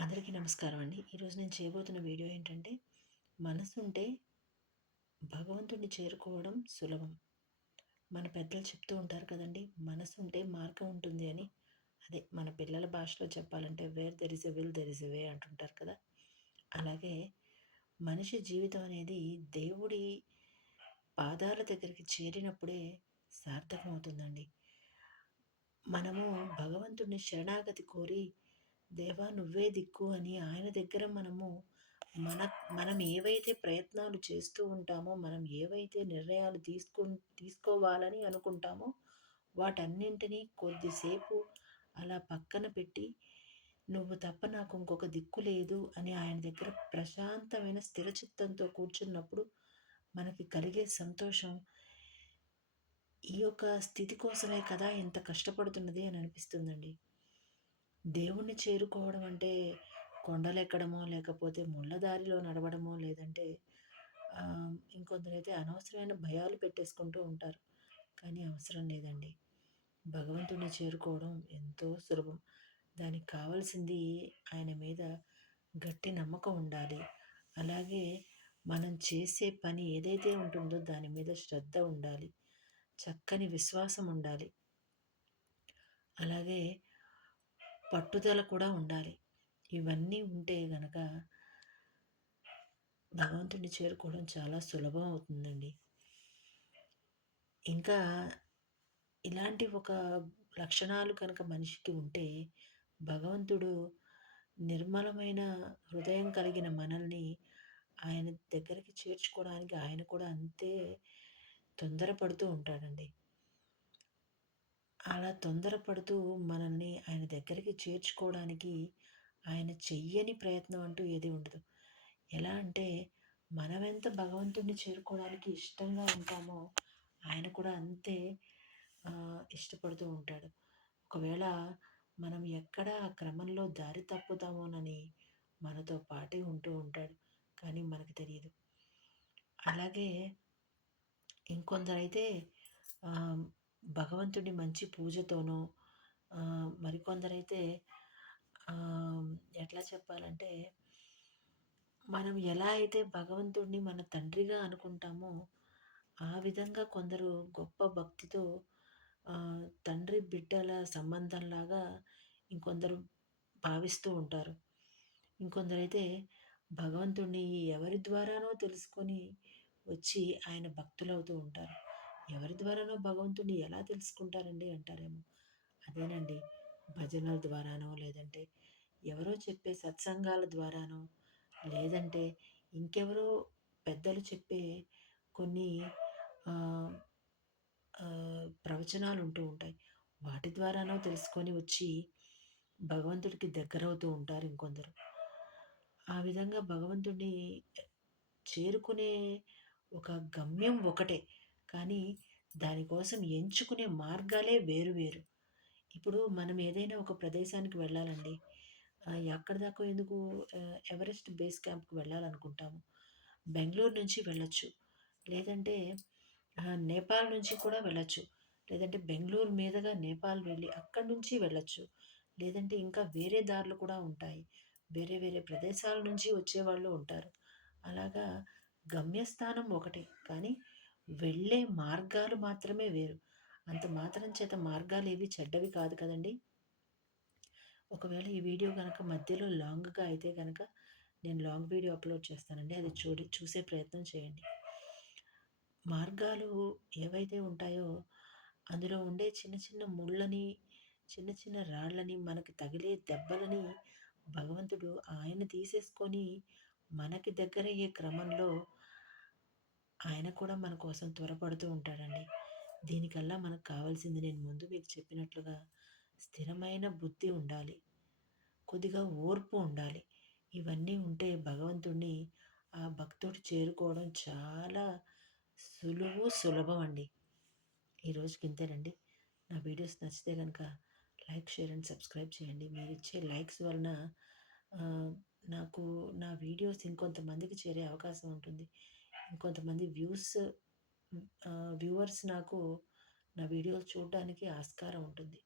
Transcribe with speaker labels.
Speaker 1: అందరికీ నమస్కారం అండి ఈరోజు నేను చేయబోతున్న వీడియో ఏంటంటే మనసుంటే భగవంతుడిని చేరుకోవడం సులభం. మన పెద్దలు చెప్తూ ఉంటారు కదండి మనసు ఉంటే మార్గం ఉంటుంది అని. అదే మన పిల్లల భాషలో చెప్పాలంటే where there is a will there is a way అంటుంటారు కదా. అలాగే మనిషి జీవితం అనేది దేవుడి పాదాల దగ్గరికి చేరినప్పుడే సార్థకమవుతుందండి. మనము భగవంతుడిని శరణాగతి కోరి దేవా నువ్వే దిక్కు అని ఆయన దగ్గర మనము మన మనం ఏవైతే ప్రయత్నాలు చేస్తూ ఉంటామో మనం ఏవైతే నిర్ణయాలు తీసుకు తీసుకోవాలని అనుకుంటామో వాటన్నింటినీ కొద్దిసేపు అలా పక్కన పెట్టి నువ్వు తప్ప నాకు ఇంకొక దిక్కు లేదు అని ఆయన దగ్గర ప్రశాంతమైన స్థిరచిత్తంతో కూర్చున్నప్పుడు మనకి కలిగే సంతోషం ఈ యొక్క స్థితి కోసమే కదా ఇంత కష్టపడుతున్నది అని అనిపిస్తుందండి. దేవుణ్ణి చేరుకోవడం అంటే కొండలెక్కడమో లేకపోతే ముళ్ళ దారిలో నడవడమో లేదంటే ఇంకొందరైతే అనవసరమైన భయాలు పెట్టేసుకుంటూ ఉంటారు. కానీ అవసరం లేదండి. భగవంతుణ్ణి చేరుకోవడం ఎంతో సులభం. దానికి కావాల్సింది ఆయన మీద గట్టి నమ్మకం ఉండాలి. అలాగే మనం చేసే పని ఏదైతే ఉంటుందో దాని మీద శ్రద్ధ ఉండాలి. చక్కని విశ్వాసం ఉండాలి. అలాగే పట్టుదల కూడా ఉండాలి. ఇవన్నీ ఉంటే గనక భగవంతుడిని చేరుకోవడం చాలా సులభం అవుతుందండి. ఇంకా ఇలాంటి ఒక లక్షణాలు కనుక మనిషికి ఉంటే భగవంతుడు నిర్మలమైన హృదయం కలిగిన మనల్ని ఆయన దగ్గరికి చేర్చుకోవడానికి ఆయన కూడా అంతే తొందరపడుతూ ఉంటాడండి. అలా తొందరపడుతూ మనల్ని ఆయన దగ్గరికి చేర్చుకోవడానికి ఆయన చెయ్యని ప్రయత్నం అంటూ ఏది ఉండదు. ఎలా అంటే మనమెంత భగవంతుడిని చేరుకోవడానికి ఇష్టంగా ఉంటామో ఆయన కూడా అంతే ఇష్టపడుతూ ఉంటాడు. ఒకవేళ మనం ఎక్కడ ఆ క్రమంలో దారి తప్పుతామోనని మనతో పాటే ఉంటూ ఉంటాడు. కానీ మనకు తెలియదు అలాగే ఇంకొందరైతే భగవంతుడి మంచి పూజతోనో మరికొందరైతే ఎట్లా చెప్పాలంటే మనం ఎలా అయితే భగవంతుడిని మన తండ్రిగా అనుకుంటామో ఆ విధంగా కొందరు గొప్ప భక్తితో తండ్రి బిడ్డల సంబంధంలాగా ఇంకొందరు భావిస్తూ ఉంటారు. ఇంకొందరైతే భగవంతుడిని ఎవరి ద్వారానో తెలుసుకొని వచ్చి ఆయన భక్తులవుతూ ఉంటారు. ఎవరి ద్వారానో భగవంతుడిని ఎలా తెలుసుకుంటారండి అంటారేమో. అదేనండి. భజనల ద్వారానో లేదంటే ఎవరో చెప్పే సత్సంగాల ద్వారానో లేదంటే ఇంకెవరో పెద్దలు చెప్పే కొన్ని ప్రవచనాలు ఉంటూ ఉంటాయి. వాటి ద్వారానో తెలుసుకొని వచ్చి భగవంతుడికి దగ్గరవుతూ ఉంటారు ఇంకొందరు. ఆ విధంగా భగవంతుడిని చేరుకునే ఒక గమ్యం ఒకటే. కానీ దానికోసం ఎంచుకునే మార్గాలే వేరు వేరు. ఇప్పుడు మనం ఏదైనా ఒక ప్రదేశానికి వెళ్ళాలండి. ఎక్కడ దాకా ఎందుకు ఎవరెస్ట్ బేస్ క్యాంప్కి వెళ్ళాలనుకుంటాము? బెంగళూరు నుంచి వెళ్ళొచ్చు. లేదంటే నేపాల్ నుంచి కూడా వెళ్ళొచ్చు. లేదంటే బెంగళూరు మీదుగా నేపాల్ వెళ్ళి అక్కడి నుంచి వెళ్ళొచ్చు. లేదంటే ఇంకా వేరే దారులు కూడా ఉంటాయి. వేరే వేరే ప్రదేశాల నుంచి వచ్చేవాళ్ళు ఉంటారు. అలాగా గమ్యస్థానం ఒకటే. కానీ వెళ్ళే మార్గాలు మాత్రమే వేరు. అంత మాత్రం చేత మార్గాలు ఏవి చెడ్డవి కాదు కదండి? ఒకవేళ ఈ వీడియో కనుక మధ్యలో లాంగ్గా అయితే కనుక నేను లాంగ్ వీడియో అప్లోడ్ చేస్తానండి. అది చూడి చూసే ప్రయత్నం చేయండి. మార్గాలు ఏవైతే ఉంటాయో అందులో ఉండే చిన్న చిన్న ముళ్ళని చిన్న చిన్న రాళ్ళని మనకి తగిలే దెబ్బలని భగవంతుడు ఆయన తీసేసుకొని మనకి దగ్గరయ్యే క్రమంలో ఆయన కూడా మన కోసం త్వరపడుతూ ఉంటాడండి. దీనికల్లా మనకు కావాల్సింది నేను ముందు మీకు చెప్పినట్లుగా స్థిరమైన బుద్ధి ఉండాలి. కొద్దిగా ఓర్పు ఉండాలి. ఇవన్నీ ఉంటే భగవంతుడిని ఆ భక్తుడు చేరుకోవడం చాలా సులువు సులభం అండి ఈరోజుకి ఇంతేనండి నా వీడియోస్ నచ్చితే కనుక లైక్ షేర్ అండ్ సబ్స్క్రైబ్ చేయండి. మీరు ఇచ్చే లైక్స్ వలన నాకు నా వీడియోస్ ఇంకొంతమందికి చేరే అవకాశం ఉంటుంది. ఇంకొంతమంది వ్యూస్ వ్యూవర్స్ నాకు నా వీడియోలు చూడడానికి ఆస్కారం ఉంటుంది.